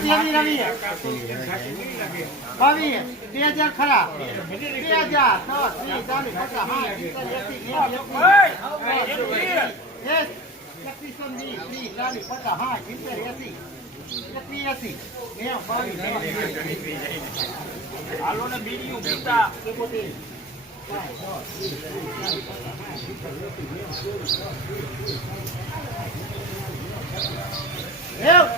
ત્રેવીસ રવિ બાવીસ બે હજાર ખરા. બે હજાર દસ વીસ ચાલીસ પચાસ સાઠ સિત્તેર એસી ચાલીસ પચાસ સાઠ સિત્તેર એસી એસી નેવું બાવીસ હાલો ને બીડીયું પીતા નેવ ચોવીસ નેવ ચોવીસ નેવ માલક છે મંકા છવ્વીસો છવ્વીસો છવ્વીસો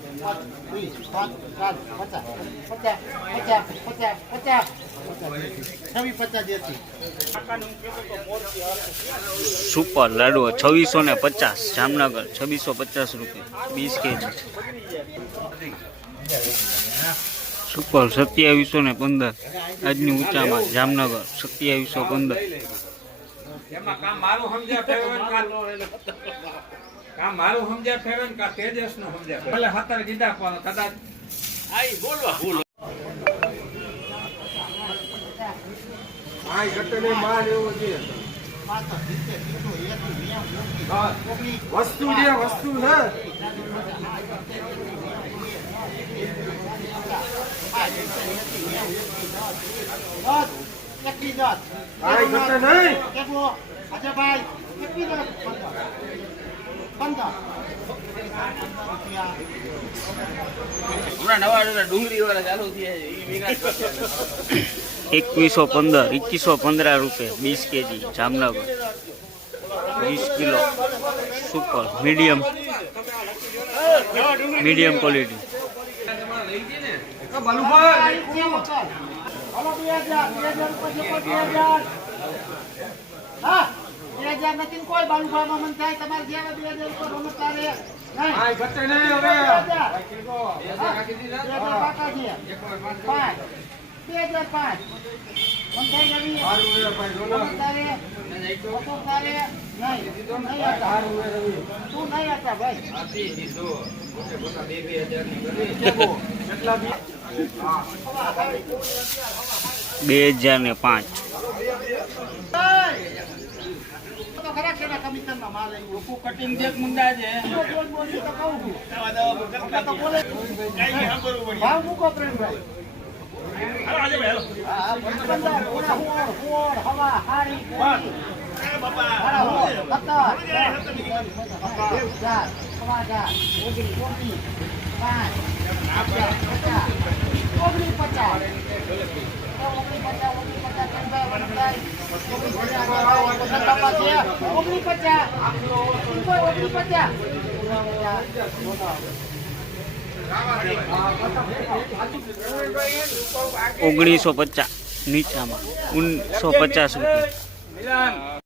વીસ પાંચ સુપર લાડુ છવ્વીસો ને પચાસ, જામનગર છવ્વીસો પચાસ રૂપિયા, વીસ કેજી. સુપર સત્યાવીસો ને પંદર, આજની ઊંચામાં જામનગર સત્યાવીસો પંદર. એમાં કામ મારું સમજ્યા કાં મારું સમજ્યા ફેરવે ને કાં તેજસનું સમજ્યા. ભલે હાથે કીધા પણ કદાચ આઈ બોલવા. બોલો. આઈ ઘટને માર એવો છે. વસ્તુ છે વસ્તુ છે. આઈ નહીં. કેટલો અજયભાઈ એકવીસ એકવીસો પંદર એકવીસો પંદર રૂપિયા વીસ કેજી જામનગર. વીસ kilo super, medium. Medium quality. હા. કોઈ બાલુભાઈ મન થાય તમારે જેવા બે હજાર ઉપર રમત તારે નહીં. ઘટે નહીં હવે. બે હજાર રાખી દીધા? બે પાકા છે. પાંચ. બે હજાર પાંચ. મન થાય રવિ. રમત તારે હતો તારે નહીં. તું. નહીં. હતા. ભાઈ? આપી દીધું. પોતે પોતા બે બે હજારની કરી. કેટલા બી? બે હજાર ને પાંચ. તો ખરા છે ને કમિશનમાં માલ આવ્યું લોકો કટિંગ જે મુંડા છે. બોલ બોલ. તો કહું છું? અમે તો બોલે ભાવ મૂકો પચાસ. ઓગણીસ પચાસ, ઓગણીસ પચાસ, પ્રેમભાઈ, ઓગણીસ પચાસ. ઓગણીસ પચાસ, ઓગણીસ પચાસ. ઓગણીસો પચાસ નીચામાં. ઓગણીસો પચાસ રૂપિયા.